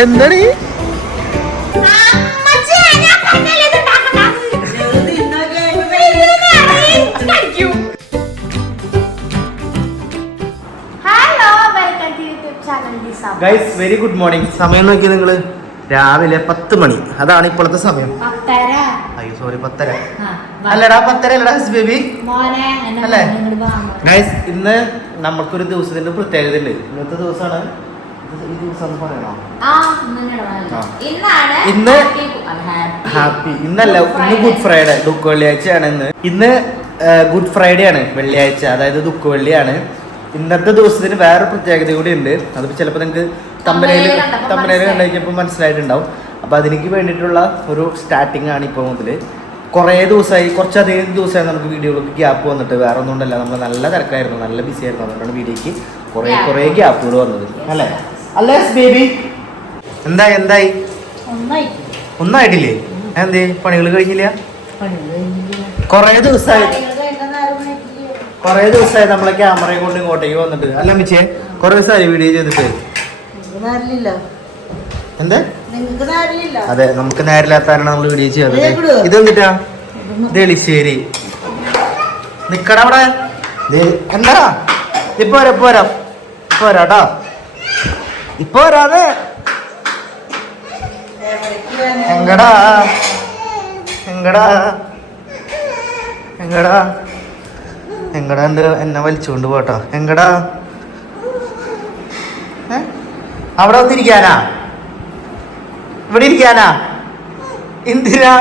എന്താണ് hello welcome to YouTube channel this guys very good morning സമയം നോക്കി നിങ്ങൾ രാവിലെ പത്ത് മണി. അതാണ് ഇപ്പോഴത്തെ സമയം. പത്തര. അയ്യോ സോറി പത്തര. അല്ലടാ പത്തര അല്ലടാ ഹസ് ബേബി. അല്ലേ? ഗൈസ് ഇന്ന് നമുക്കൊരു ദിവസത്തിന്റെ പ്രത്യേകത ഉണ്ട് ഇന്നത്തെ ദിവസമാണ് ഇന്ന്. ഹാപ്പി ഇന്നല്ല ഇന്ന് ഗുഡ് ഫ്രൈഡേ ദുഃഖ വെള്ളിയാഴ്ചയാണ് ഇന്ന്. ഇന്ന് ഗുഡ് ഫ്രൈഡേ ആണ് വെള്ളിയാഴ്ച. അതായത് ദുഃഖ വെള്ളിയാണ്. ഇന്നത്തെ ദിവസത്തിന് വേറെ പ്രത്യേകത കൂടി ഉണ്ട്. അതിപ്പോ ചിലപ്പോൾ നിങ്ങൾക്ക് തമ്പനയിൽ തമ്പനയിൽ കണ്ടപ്പോ തമ്പനയിൽ മനസ്സിലായിട്ടുണ്ടാവും. അപ്പോൾ അതിനേക്ക് വേണ്ടിയിട്ടുള്ള ഒരു സ്റ്റാർട്ടിംഗ് ആണ് ഇപ്പോൾ മുതൽ കുറേ ദിവസമായി കുറച്ചധികം ദിവസമായി നമുക്ക് വീഡിയോകൾക്ക് ഗ്യാപ്പ് വന്നിട്ട് വേറെ ഒന്നും ഉണ്ടല്ല നമ്മൾ നല്ല തിരക്കായിരുന്നു നല്ല ബിസി ആയിരുന്നു അതുകൊണ്ടാണ് വീഡിയോക്ക് കുറേ കുറെ ഗ്യാപ്പുകൾ വന്നത്. അല്ലേ. അല്ലേ ബേബി എന്തായി എന്തായി? ഒന്നായി. ഒന്നായിട്ടില്ലേ? എന്തേ പണികൾ കഴിഞ്ഞില്ല. കൊറേ ദിവസമായി? കൊറേ ദിവസമായി നമ്മളെ ക്യാമറയും കൊണ്ട് ഇങ്ങോട്ടേക്ക് വന്നിട്ട്. അല്ല മിച്ചേ കൊറേ ദിവസമായി വീഡിയോ ചെയ്തിട്ട്? എന്താ? അതെ നമുക്ക് നേരില്ലാത്തതാണ് നമ്മൾ വീഡിയോ ഇവിടുവോ? ഇത് എന്തിട്ടാ ഇത് എളിശ്ശേരി നിക്കട അവിടെ. എന്താ? ഇപ്പൊ വരാം ഇപ്പൊ വരാം. ഇപ്പൊ വരാട്ടോ ഇപ്പൊ വരാതെ എങ്കടാ എങ്കടാ എങ്കടാ എങ്കടാ എന്റെ എന്നെ വലിച്ചുകൊണ്ട് പോട്ടോ എങ്കടാ അവിടെ വന്നിരിക്കാനാ? ഇവിടെ ഇരിക്കാനാ? എന്തിനാ.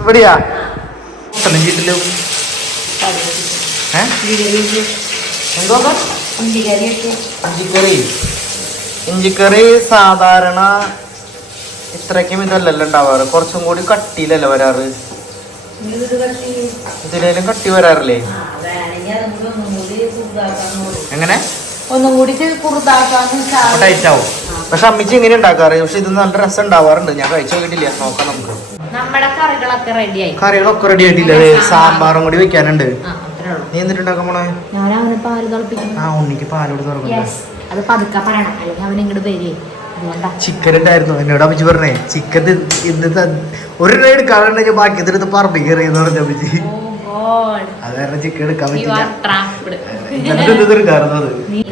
ഇവിടെയാ? വീട്ടിലും. ഇഞ്ചിക്കറി ഇഞ്ചിക്കറി സാധാരണ ഇത്രയ്ക്കും ഇതല്ലല്ലോ ഉണ്ടാവാറ്. കുറച്ചും കൂടി കട്ടിയിലല്ലേ വരാറ്? ഇതിലും കട്ടി. ഇതിലേലും കട്ടി വരാറില്ലേ? എങ്ങനെ? ഒന്നും കൂടി ടൈറ്റ് ആവും. പക്ഷെ അമ്മിച്ച് ഇങ്ങനെ ഉണ്ടാക്കാറ്. പക്ഷെ ഇത് നല്ല രസം ഉണ്ടാവാറുണ്ട്. ഞാൻ കഴിച്ചു നോക്കിയിട്ടില്ല. നോക്കാം നമുക്ക്. നമ്മുടെ കറികളൊക്കെ റെഡിയായി കറികളൊക്കെ റെഡി ആയിട്ടില്ല സാമ്പാറും കൂടി വെക്കാനുണ്ട്. നീ എന്നിട്ടുണ്ടാക്കാൻ പോണേ? ഞാൻ അവനെ പാൽ ആ ഉണ്ണിക്ക് തുറക്കണ്ട തുറക്കുന്നത് അത് പതുക്കെ പറയണം. അല്ലെങ്കിൽ അവൻ ഇങ്ങോട്ട് വരേ. അതുകൊണ്ടാ. ചിക്കൻ ഉണ്ടായിരുന്നു. എന്നോട് അമ്മച്ചി പറഞ്ഞേ. ചിക്കൻ ഇന്ന് ത- ഒരു രൂപ എടുക്കാറുണ്ടെങ്കിൽ ബാക്കി എടുത്ത് പറമ്പി കയറിയെന്ന് പറഞ്ഞ അമ്മച്ചി. Oh. അത് കാരണം ചിക്കൻ എടുക്കാൻ പറ്റില്ല. എന്നിട്ട് എടുക്കാറുന്നത്? നീ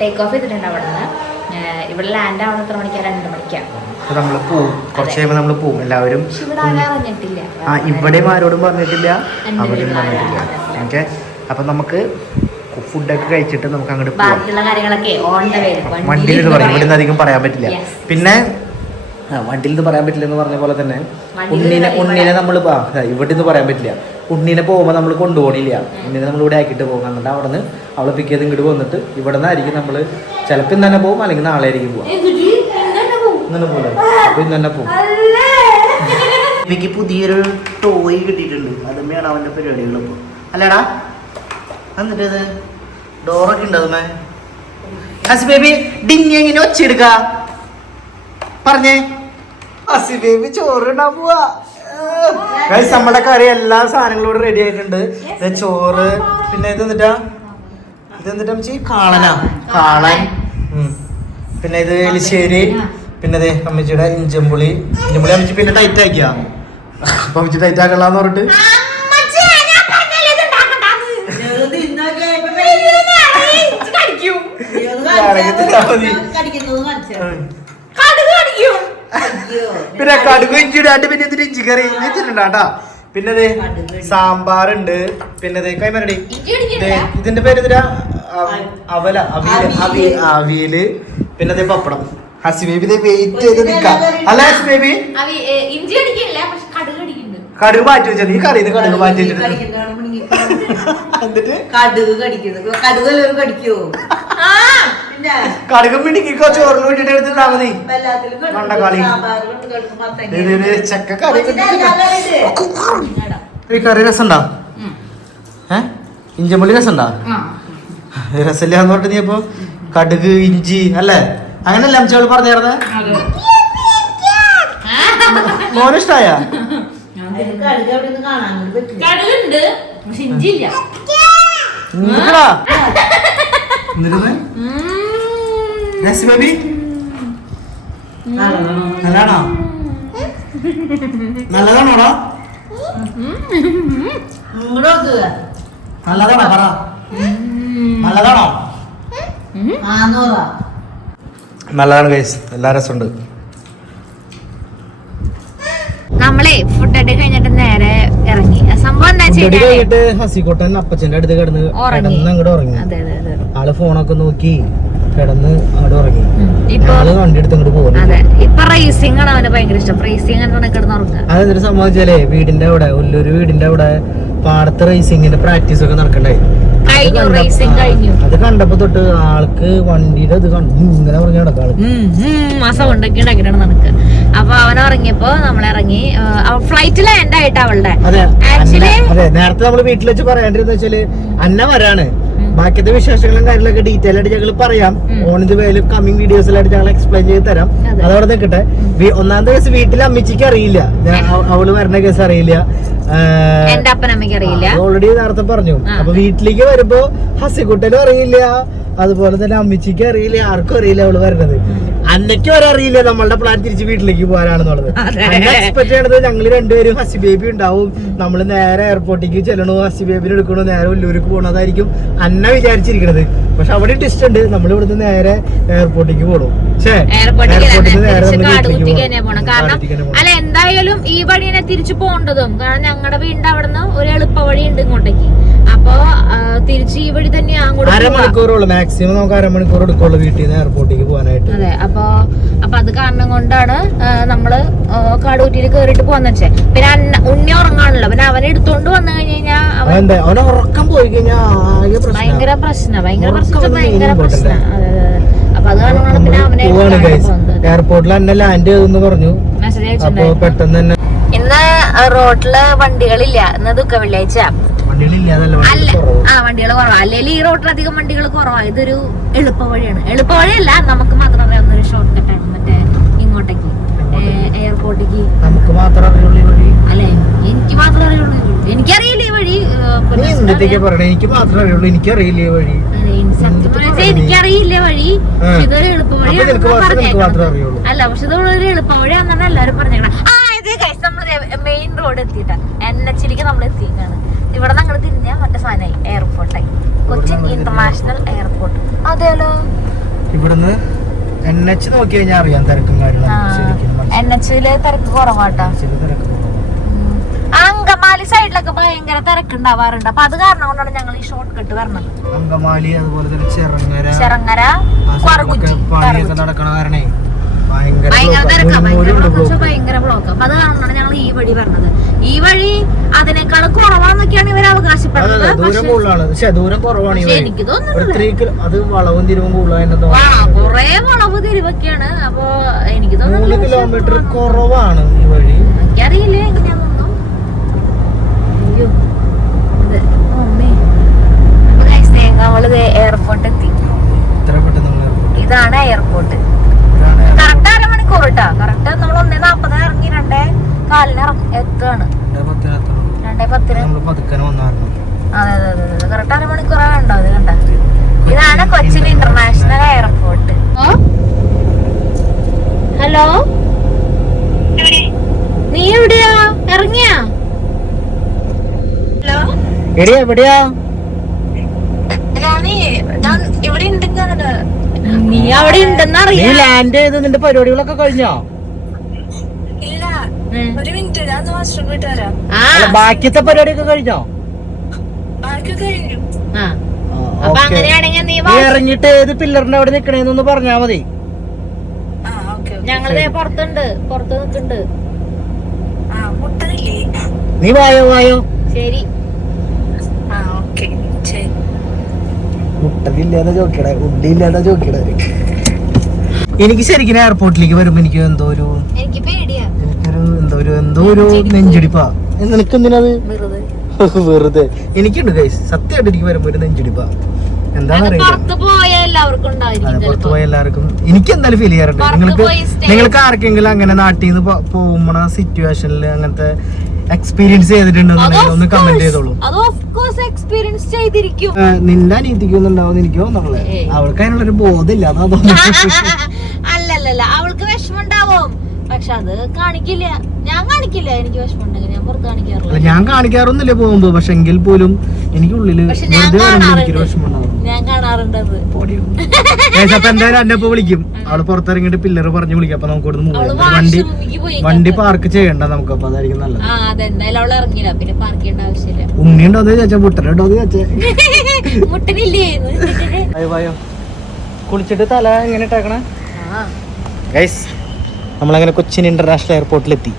ടേക്ക് ഓഫ് ചെയ്തിട്ടുണ്ട് അവിടെ നിന്ന് ഇവിടെ ലാൻഡ് ആവണം എത്ര മണിക്കാ? രണ്ട് മണിക്കാണ് നമ്മൾ പോവും. കുറച്ച് കഴിയുമ്പോൾ നമ്മൾ പോവും. എല്ലാവരും അറിഞ്ഞിട്ടില്ല. ആ ഇവിടെയും ആരോടും പറഞ്ഞിട്ടില്ല. അവരും പറഞ്ഞിട്ടില്ല. ഓക്കെ. അപ്പൊ നമുക്ക് ഫുഡൊക്കെ കഴിച്ചിട്ട് നമുക്ക് അങ്ങോട്ട് പോവാം. വണ്ടിയിൽ പറയും. ഇവിടെ നിന്ന് അധികം പറയാൻ പറ്റില്ല. പിന്നെ ആ, വണ്ടിയിൽ നിന്ന് പറയാൻ പറ്റില്ല എന്ന് പറഞ്ഞ പോലെ തന്നെ ഉണ്ണിനെ ഉണ്ണിനെ നമ്മൾ ഇവിടെ നിന്ന് പറയാൻ പറ്റില്ല. ഉണ്ണിനെ പോകുമ്പോൾ നമ്മൾ കൊണ്ടുപോകണില്ല ഉണ്ണിനെ നമ്മൾ ഇവിടെ ആക്കിയിട്ട് പോകും. എന്നിട്ട് അവിടെ നിന്ന് അവളെ പിക്ക് ചെയ്ത് ഇങ്ങോട്ട് വന്നിട്ട് ഇവിടെ നിന്നായിരിക്കും നമ്മൾ ചിലപ്പോൾ ഇന്ന് തന്നെ പോകും അല്ലെങ്കിൽ നാളെ ആയിരിക്കും പോവാം ഇന്നെ പോലെ അപ്പൊ ഇന്ന് തന്നെ പോകും എനിക്ക് പുതിയൊരു ടോയ് കിട്ടിയിട്ടുണ്ട്. അതുമ്മയാണ് അവന്റെ പരിപാടികൾ ഇപ്പോൾ അല്ലടാ എന്നിട്ട് ഇത് ഡോറൊക്കെ ഉണ്ട് അതുമേ ഹസി ബേബി ഡിങ്ങി എങ്ങനെ ഒച്ചെടുക്ക പറഞ്ഞേ. ഹസി ബേബി ചോറ് ഇടാൻ പോവാ നമ്മുടെ കറി എല്ലാ സാധനങ്ങളോട് റെഡി ആയിട്ടുണ്ട്. ചോറ്. പിന്നെ ഇത് എന്നിട്ടാ ഇത് എന്നിട്ട് അമ്മച്ചി? കാളനാ. കാളൻ. ഉം. പിന്നെ ഇത് എലിശ്ശേരി. പിന്നെ ദേ അമ്മച്ചിയുടെ ഇഞ്ചമ്പുളി ഇഞ്ചമ്പുളി അമ്മച്ചി പിന്നെ ടൈറ്റ് ആക്കിയാ. അപ്പൊ അമ്മച്ചി ടൈറ്റ് ആക്കലാന്ന് പറഞ്ഞിട്ട്. അയ്യോ പിന്നെ കടുക് ഇഞ്ചി ഇടാണ്ട് പിന്നെ ഇതിന് ഇഞ്ചി കറി വെച്ചിട്ടുണ്ടാട്ടാ പിന്നെ ദേ സാമ്പാറുണ്ട്. പിന്നെ ദേ കൈമരടി ദേ, ഇതിന്റെ പേര് ഇതിരാ അവല അവിയൽ. അവി അവിയൽ പിന്നെ ദേ പപ്പടം. ഹസി ബേബി ദേ വെയിറ്റ് ചെയ്ത് നിൽക്കാം അല്ല ഹസി ബേബി. ഇഞ്ചി അടിക്കില്ല പക്ഷെ കടുക് മാറ്റി വെച്ചാൽ നീ കറിയിൽ കടുക് മാറ്റി വെച്ചിട്ട് കടിക്കുന്നതാണ് എന്നിട്ട്? കടുക് കടിക്കുന്നു കടുക് കടിക്കോ കടുക് മിണിക്കോ ചോറിന് വേണ്ടിട്ട് എടുത്തിട്ടാ മതി. മണ്ടക്കാളി. ചക്ക കറി. ഈ കറി രസണ്ടാ ഏ? ഇഞ്ചമ്പള്ളി രസണ്ടാ രസമില്ല എന്ന് പറഞ്ഞിട്ട് നീ അപ്പൊ കടുക് ഇഞ്ചി അല്ലേ? അങ്ങനല്ലേ അമ്മച്ചോൾ പറഞ്ഞേർന്ന് മോനിഷ്ടായ കാണാൻ രസ ബേബി നല്ലതാണോ? നല്ലതാണോടാ? നല്ലതാണോ പറ? നല്ലതാണോ? നല്ലതാണ് ഗൈസ് എല്ലാ രസമുണ്ട്. നമ്മളെ ഫുഡ് അടി കഴിഞ്ഞിട്ട് നേരെ ഇറങ്ങി. സംഭവം എന്താ കഴിഞ്ഞിട്ട് ഹസിക്കോട്ടൻ അപ്പച്ചന്റെ അടുത്ത് കിടന്ന് കിടന്ന് അങ്ങോട്ട് ഉറങ്ങി. അതെ അതെ അതെ ആൾ ഫോണൊക്കെ നോക്കി. കിടന്ന് അങ്ങോട്ട് ഉറങ്ങി. റേസിംഗ് ആണ് അവന് ഭയങ്കര ഇഷ്ടം. റേസിംഗ് അതെന്തൊരു സംഭവിച്ചാലേ വീടിന്റെ അവിടെ ഉള്ളൊരു വീടിന്റെ അവിടെ പാടത്ത് റേസിങ്ങിന്റെ പ്രാക്ടീസ് ഒക്കെ നടക്കണ്ടായി. അത് കണ്ടപ്പോ- തൊട്ട് ആൾക്ക് വണ്ടിയുടെ ഇത് കണ്ടു ഇങ്ങനെ പറഞ്ഞു നടക്കാം ആൾ മാസം ഉണ്ടാക്കി ഉണ്ടാക്കിയിട്ടാണ് നടക്കുക. അപ്പൊ അവൻ ഉറങ്ങിയപ്പോ നമ്മൾ ഇറങ്ങി ഫ്ലൈറ്റ് ലാൻഡ് ആയിട്ട് അവളുടെ. അതെ നേരത്തെ നമ്മൾ വീട്ടിൽ വെച്ച് പറയേണ്ടത് വെച്ചാൽ അന്ന വരാണ്. ബാക്കിയത്തെ വിശേഷങ്ങളും കാര്യങ്ങളൊക്കെ ഡീറ്റെയിൽ ആയിട്ട് ഞങ്ങൾ പറയാം. ഓൺ ഇത് വേലും കമ്മിങ് വീഡിയോസിലായിട്ട് ഞങ്ങൾ എക്സ്പ്ലെയിൻ ചെയ്ത് തരാം. അതെ. അതവിടെ നിൽക്കട്ടെ ഒന്നാം ഒന്നാമത്തെ കേസ് വീട്ടിൽ അമ്മച്ചിക്ക് അറിയില്ല. അവൾ വരണ കേസ് അറിയില്ല. എന്റെ അപ്പനമ്മയ്ക്ക് അറിയില്ല. ഓൾറെഡി നേരത്തെ പറഞ്ഞു. അപ്പൊ വീട്ടിലേക്ക് വരുമ്പോ ഹസിക്കുട്ടനും അറിയില്ല. അതുപോലെ തന്നെ അമ്മച്ചിക്ക് അറിയില്ല. ആർക്കും അറിയില്ല അവൾ വരണത്. അന്നയ്ക്ക് വരെ അറിയില്ല നമ്മളുടെ പ്ലാൻ തിരിച്ച് വീട്ടിലേക്ക് പോകാനാണെന്നുള്ളത്. എക്സ്പെക്ട് ചെയ്യണത് ഞങ്ങൾ രണ്ടുപേരും ഹസി ബേബി ഉണ്ടാവും. നമ്മൾ നേരെ എയർപോർട്ടിലേക്ക് ചെല്ലണു. ഹസി ബേബിനെ എടുക്കണു. നേരെ ഉല്ലൂർക്ക് പോകണതായിരിക്കും അന്ന വിചാരിച്ചിരിക്കണത്. പക്ഷെ അവിടെ ടിസ്റ്റ് ഉണ്ട്. നമ്മൾ ഇവിടുന്ന് നേരെ എയർപോർട്ടിലേക്ക് പോകണം. അല്ല? എന്തായാലും ഈ വഴി തന്നെ തിരിച്ചു പോകേണ്ടതും. കാരണം ഞങ്ങളുടെ വീടിന്റെ അവിടെ നിന്ന് ഒരു എളുപ്പ വഴി ഉണ്ട് ഇങ്ങോട്ടേക്ക്. അപ്പൊ തിരിച്ച് ഈ വഴി തന്നെ അങ്ങോട്ട്. അരമണിക്കൂറുള്ളൂ മാക്സിമം നമുക്ക് അരമണിക്കൂർ എടുക്കുള്ളൂ വീട്ടിൽ നിന്ന് എയർപോർട്ടിലേക്ക് പോകാനായിട്ട്. അതെ അപ്പൊ അപ്പൊ അത് കാരണം കൊണ്ടാണ് നമ്മൾ ആ, കാടുകുറ്റിയിൽ കേറിട്ട് പോകാന്ന് വെച്ചേ. പിന്നെ ഉണ്ണി ഉറങ്ങാണല്ലോ പിന്നെ അവനെ എടുത്തോണ്ട് വന്നു കഴിഞ്ഞ് കഴിഞ്ഞാൽ അവൻ ഉറക്കം പോയി കഴിഞ്ഞാൽ ഭയങ്കര പ്രശ്നം. ഭയങ്കര പ്രശ്ന ഭയങ്കര പ്രശ്നം ഭയങ്കര പ്രശ്ന. important അതെ അതെ. അപ്പൊ അത് കാരണമാണ് പിന്നെ അവനെ. എയർപോർട്ടിൽ തന്നെ ലാൻഡ് ചെയ്തെന്ന് പറഞ്ഞു. മെസ്സേജ് പെട്ടെന്ന് തന്നെ ഇന്ന് റോഡിൽ വണ്ടികളില്ല. ഇന്ന് ദുഃഖ വെള്ളിയാഴ്ച. അല്ല. ആ വണ്ടികൾ കുറവാ. അല്ലെങ്കിൽ ഈ റോഡിൽ അധികം വണ്ടികൾ കുറവാ. ഇതൊരു എളുപ്പ വഴിയാണ്. എളുപ്പ വഴിയല്ല നമുക്ക് മാത്രം അറിയാവുന്ന ഒരു ഷോർട്ട് കട്ടാണ് മറ്റേ ഇങ്ങോട്ടേക്ക്. എയർപോർട്ടിലേക്ക് നമുക്ക് മാത്രം അല്ലെ? എനിക്ക് മാത്രം അറിയുള്ളൂ. എനിക്കറിയില്ല ഈ വഴി എനിക്ക് മാത്രമേ അറിയുള്ളൂ. എനിക്കറിയില്ല ഈ വഴി. എനിക്കറിയില്ല വഴി. ഇതൊരു എളുപ്പ വഴിയാണ്. അല്ല പക്ഷെ ഇതൊരു എളുപ്പ വഴിയാണെന്നാണ് എല്ലാവരും പറഞ്ഞേക്കണം. ആ ഇത് കഴിച്ച് നമ്മൾ മെയിൻ റോഡ് എത്തിയിട്ട. എൻ എച്ചിലേക്ക് നമ്മൾ എത്തിക്കാണ് ഇവിടെ നിന്ന് അങ്ങോട്ട് തിരിഞ്ഞാൽ മറ്റേ സാധനമായി എയർപോർട്ടായി കൊച്ചിൻ ഇന്റർനാഷണൽ എയർപോർട്ട് അതേലോ ഇവിടുന്ന് എൻ എച്ച് നോക്കി കഴിഞ്ഞാൽ അറിയാം തിരക്കും കാര്യങ്ങളും എൻ എച്ചിൽ തിരക്ക് കുറവാട്ടാ. അങ്കമാലി സൈഡിലൊക്കെ ഭയങ്കര തിരക്കുണ്ടാവാറുണ്ട്. അപ്പൊ അത് കാരണം കൊണ്ടാണ് ഞങ്ങൾ ഈ ഷോർട്ട് കട്ട് വരണത് അങ്കമാലി അതുപോലെ തന്നെ ചെറങ്ങര ചെറങ്ങര നടക്കണ കാരണേ ഭയങ്കര തിരക്കാ ഭയങ്കര block. ഭയങ്കര ബ്ലോക്ക് അപ്പൊ അത് കാരണമാണ് ഞങ്ങൾ ഈ വഴി പറഞ്ഞത്. ഈ വഴി അതിനേക്കാൾ കുറവാന്നൊക്കെയാണ് ഇവർ അവകാശപ്പെടുന്നത്. ദൂരം പക്ഷെ കൂടുതലാണ്. പക്ഷെ ദൂരം കുറവാണ് എനിക്ക് അത് വളവും തിരിവും കൊറേ വളവ് തിരിവൊക്കെയാണ്. അപ്പൊ എനിക്ക് തോന്നുന്നു കിലോമീറ്റർ കുറവാണ്. ഈ വഴി. എനിക്കറിയില്ല എങ്ങനെയാണെന്നൊന്നും അയ്യോ എയർപോർട്ട് എത്തി. ഇതാണ് എയർപോർട്ട്. കറക്റ്റ് അരമണിക്കൂർ കേട്ടാ കറക്റ്റ് നമ്മൾ ഒന്നേ നാപ്പതിന് ഇറങ്ങി രണ്ടേ കാലിന് എത്തുകയാണ് രണ്ടേ പത്തിന് നമ്മൾ പതുക്കനെ വന്നായിരുന്നു അതെ അതെ അതെ അതെ. കറക്റ്റ് അരമണിക്കൂറാണ് ഉണ്ടോ ഇത് കണ്ട? ഇതാണ് കൊച്ചിൻ ഇന്റർനാഷണൽ എയർപോർട്ട് ഹലോ? നീ എവിടെയാ? ഇറങ്ങിയാ? ഹലോ എവിടെയാ? നീ അവിടെ ഉണ്ടെന്ന് അറിയാം ലാൻഡ് ചെയ്ത് നിന്റെ പരിപാടികളൊക്കെ കഴിഞ്ഞോ? ഇല്ല. ഒരു മിനിറ്റ് ഞാൻ വാഷ്റൂം പോയിട്ട് വരാം. ആ. അല്ല ബാക്കിയത്തെ പരിപാടിയൊക്കെ കഴിഞ്ഞോ? ബാക്കി കഴിഞ്ഞു. ആ. അപ്പൊ. അങ്ങനെയാണെങ്കിൽ നീ നീ വാ ഇറങ്ങിട്ട് ഏത് പില്ലറിന്റെ അവിടെ നിക്കണേന്നൊന്ന് പറഞ്ഞാ മതി. ആ ഓക്കെ ഞങ്ങളിതേ പുറത്തുണ്ട്. പുറത്ത് നിൽക്കുന്നുണ്ട്. ആ മുട്ടനില്ലേ നീ വായോ വായോ? ശരി ആ ഓക്കെ ശരി മുട്ടലില്ലാതെ ചോദിക്കണേ ഉള്ളില്ലാതെ ചോദിക്കണേ എനിക്ക് ശരിക്കും എയർപോർട്ടിലേക്ക് വരുമ്പോ എനിക്ക് എന്തോ ഒരു എനിക്കൊരു എന്തോ ഒരു എന്തോ ഒരു നെഞ്ചിടിപ്പാ. നിനക്ക് എന്തിനത് വെറുതെ. എനിക്കുണ്ട് ഗൈസ് സത്യമായിട്ട് എനിക്ക് വരുമ്പോ ഒരു നെഞ്ചിടിപ്പാ. പുറത്ത് പോയ എല്ലാവർക്കും എനിക്ക് എന്തായാലും ഫീൽ ചെയ്യാറുണ്ട്. നിങ്ങൾക്ക് നിങ്ങൾക്ക് ആർക്കെങ്കിലും അങ്ങനെ നാട്ടിൽ നിന്ന് പോകുമ്പോ സിറ്റുവേഷനിൽ അങ്ങനത്തെ എക്സ്പീരിയൻസ് ചെയ്തിട്ടുണ്ടെന്നുണ്ടെങ്കിൽ ഒന്ന് കമന്റ് ചെയ്തോളൂ. എക്സ്പീരിയൻസ് ചെയ്തിരിക്കും. നിന്റെ അനീതിക്കൊന്നുണ്ടാവും എനിക്ക് തോന്നുന്നുള്ളേ ഏയ്. അവൾക്ക് അതിനുള്ളൊരു ബോധമില്ല അതാ തോന്നുന്നു അല്ലല്ലല്ല അവൾക്ക് വിഷമുണ്ടാവും പക്ഷെ അത് കാണിക്കില്ല. ഞാൻ കാണിക്കില്ല എനിക്ക് വിഷമുണ്ടെങ്കിൽ ഞാൻ പുറത്ത് കാണിക്കാറില്ല. ഞാൻ കാണിക്കാറൊന്നുമില്ല പോകുമ്പോ. പക്ഷെ എങ്കിൽ പോലും എനിക്കുള്ളിൽ വെറുതെ വരുമ്പോ എനിക്കൊരു കാണാറുണ്ട്. അപ്പൊ എന്തായാലും ഇപ്പൊ വിളിക്കും. അവൾ പുറത്തിറങ്ങിയിട്ട് പില്ലറ് പറഞ്ഞു വിളിക്കും. അപ്പൊ നമുക്ക് ഇവിടുന്ന് അവൾ മൂവ് വണ്ടി വാഷ്റൂമിലേക്ക് പോയി വണ്ടി പാർക്ക് ചെയ്യണ്ട നമുക്ക്. അപ്പൊ അതായിരിക്കും നല്ലത്. ആ അതെന്തായാലും അവൾ ഇറങ്ങില്ല പിന്നെ പാർക്ക് ചെയ്യേണ്ട ആവശ്യമില്ല. ഉണ്ണി ഉണ്ടോന്ന് ചോദിച്ചാ മുട്ടനില്ലേ? അയ്യോ വായോ. കുളിച്ചിട്ട് തല എങ്ങനെ ഇട്ടേക്കണേ? ആ. ഗൈസ് നമ്മളങ്ങനെ കൊച്ചിൻ ഇന്റർനാഷണൽ എയർപോർട്ടിലെത്തി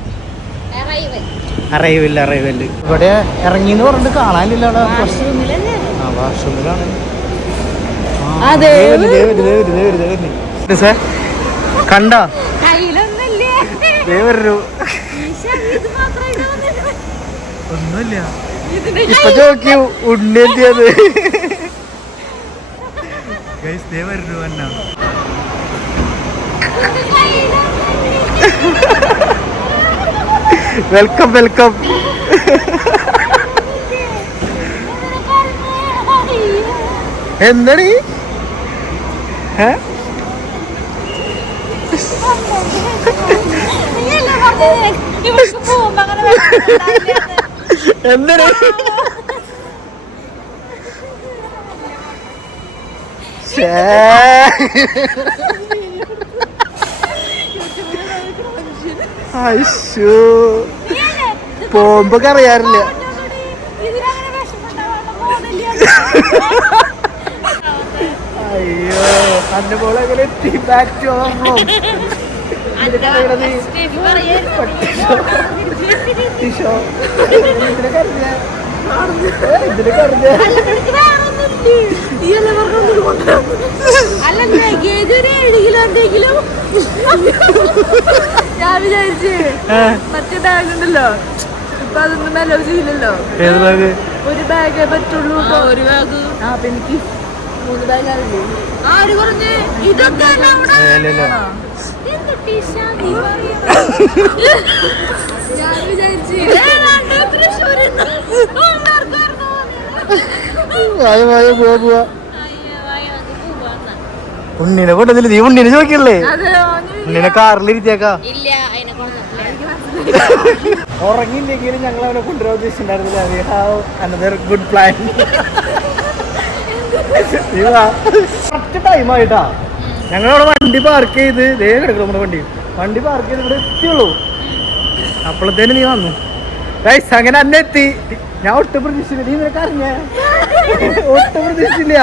arrival. അറിയില്ല അറൈവൽ ഇവിടെ ഇറങ്ങി എന്ന് പറഞ്ഞിട്ട് കാണാനില്ല അവിടെ വാഷ്റൂമിലല്ലേ? ആ വാഷ്റൂമിലാണ്. കണ്ട? ഒന്നുമില്ല. ഇപ്പൊ വെൽക്കം വെൽക്കം. എന്താണ് ഏ പോകുമ്പോ അറിയാറില്ല. അയ്യോ പോലെ എങ്ങനെ എത്തി. ബാക്ക് ടു എന്തെങ്കിലും ഞാൻ വിചാരിച്ച് മറ്റേ ബാഗ് ഉണ്ടല്ലോ. ഇപ്പൊ അതൊന്നും അലോ ചെയ്യില്ലല്ലോ ഒരു ബാഗേ പറ്റുള്ളൂ. ഒരു ബാഗ് ആ അപ്പൊ എനിക്ക് ഉണ്ണിനെ കൊണ്ടതില്ല നീ ഉണ്ണിനെ ചോദിക്കല്ലേ? ഉണ്ണിനെ കാറിലിരുത്തിയേക്കാ. ഇല്ല ഉറങ്ങിയില്ലെങ്കിലും ഞങ്ങൾ അവനെ കൊണ്ടുവരാൻ ഉദ്ദേശിച്ചിട്ടുണ്ടായിരുന്നില്ല. We have another good plan correct ടൈമായിട്ടാ ഞങ്ങളവിടെ വണ്ടി പാർക്ക് ചെയ്ത് ദേ കിടക്കണം നമ്മുടെ വണ്ടി. വണ്ടി പാർക്ക് ചെയ്ത് ഇവിടെ എത്തിയുള്ളൂ. അപ്പോഴത്തേന് നീ വന്നു. ഗൈസ് അങ്ങനെ അന്നെ എത്തി. ഞാൻ ഒട്ടും പ്രതീക്ഷിച്ചില്ല. നീ നിനക്ക് അറിഞ്ഞേ? ഒട്ടും പ്രതീക്ഷിച്ചില്ല.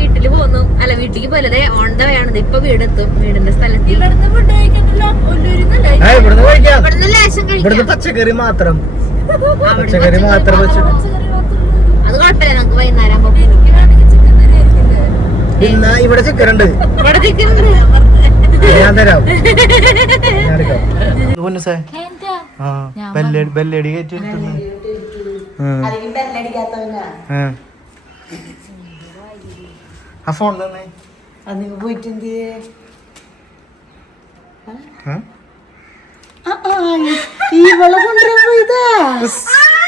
വീട്ടിൽ പോന്നു. അല്ല വീട്ടിലേക്ക് പോലെ ഓൺ ദ വേ ആണ്. ഇപ്പൊ വീടെത്തും. വീടിന്റെ സ്ഥലത്ത്. ഇവിടുന്ന് പച്ചക്കറി മാത്രം. പച്ചക്കറി മാത്രം വെച്ചിട്ട്. അത് കുഴപ്പമില്ല നമുക്ക് വൈകുന്നേരം ആകുമ്പോ ചിക്കൻ ഇന്ന് ഇവിടെ ചിക്കൻ ഉണ്ട് ഇവിടെ ചിക്കൻ ഞാൻ തരാം. ഞാൻ പൊന്നു ആ ബെല്ലടി കയറ്റി. ആ. ഫോൺ തന്നെ. അത് നിങ്ങൾ പോയിട്ട് എന്ത് ചെയ്യേ? ആ, ആ, ഇവളെ കൊണ്ടുവരാൻ പോയതാ.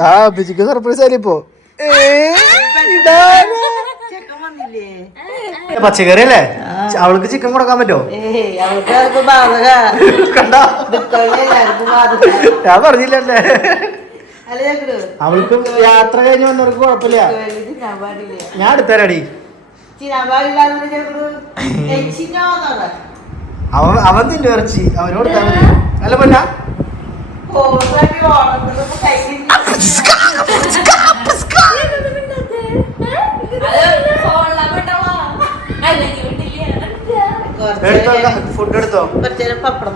ആ. സർപ്രൈസ് ആയി ഇപ്പോ? ചെക്കൻ വന്നില്ലേ? പച്ചക്കറി അല്ലേ അവൾക്ക് ചിക്കൻ കൊടുക്കാൻ പറ്റോ? കണ്ട? ഞാൻ പറഞ്ഞില്ലല്ലേ? അവൾക്ക് യാത്ര കഴിഞ്ഞ് വന്നവർക്ക് കുഴപ്പമില്ല. ഞാൻ ചിന്നോന്നാണ് അവൻ അവൻ തിന്റെ ഇറച്ചി അവനോട് അല്ല പൊന്ന ഓൾറെഡി ഓണത്തിന് കയ്യിൽ കുറച്ച് എടുത്തോ ഫുഡ് എടുത്തോ പപ്പടം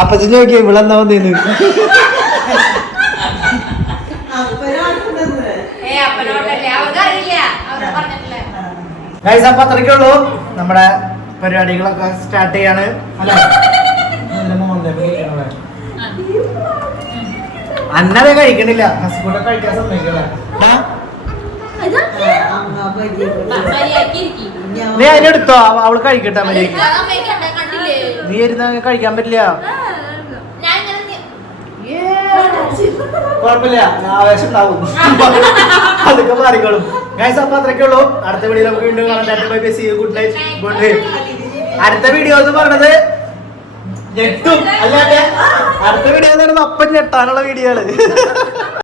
അപ്പച്ചൻ നോക്കിയ വിളന്നാ വന്നേന്ന് ഗൈസ് അപ്പൊ അത്രയ്ക്കുള്ളൂ. നമ്മുടെ പരിപാടികളൊക്കെ സ്റ്റാർട്ട് ചെയ്യാണ്. അന്നതെ കഴിക്കണില്ല. ഹസ്ബൻഡ് കഴിക്കാൻ സമ്മതിക്കല്ലേ നീ അതിനെടുത്തോ അവ- അവൾ കഴിക്കട്ടെ മതി നീ ഇരുന്ന് കഴിക്കാൻ പറ്റില്ല. കുഴപ്പമില്ല. ആവേശം ഉണ്ടാവും അതൊക്കെ മാറിക്കോളും. ഗൈസ് അപ്പൊ അത്രയ്ക്കേ ഉള്ളൂ. അടുത്ത വീഡിയോ നമുക്ക് വീണ്ടും കാണാം. Bye bye see good night good അടുത്ത വീഡിയോ എന്ന് പറഞ്ഞത് ഞെട്ടും. അല്ലാതെ അടുത്ത വീഡിയോ എന്ന് പറയുന്നത് അപ്പം ഞെട്ടാനുള്ള വീഡിയോ ആണ്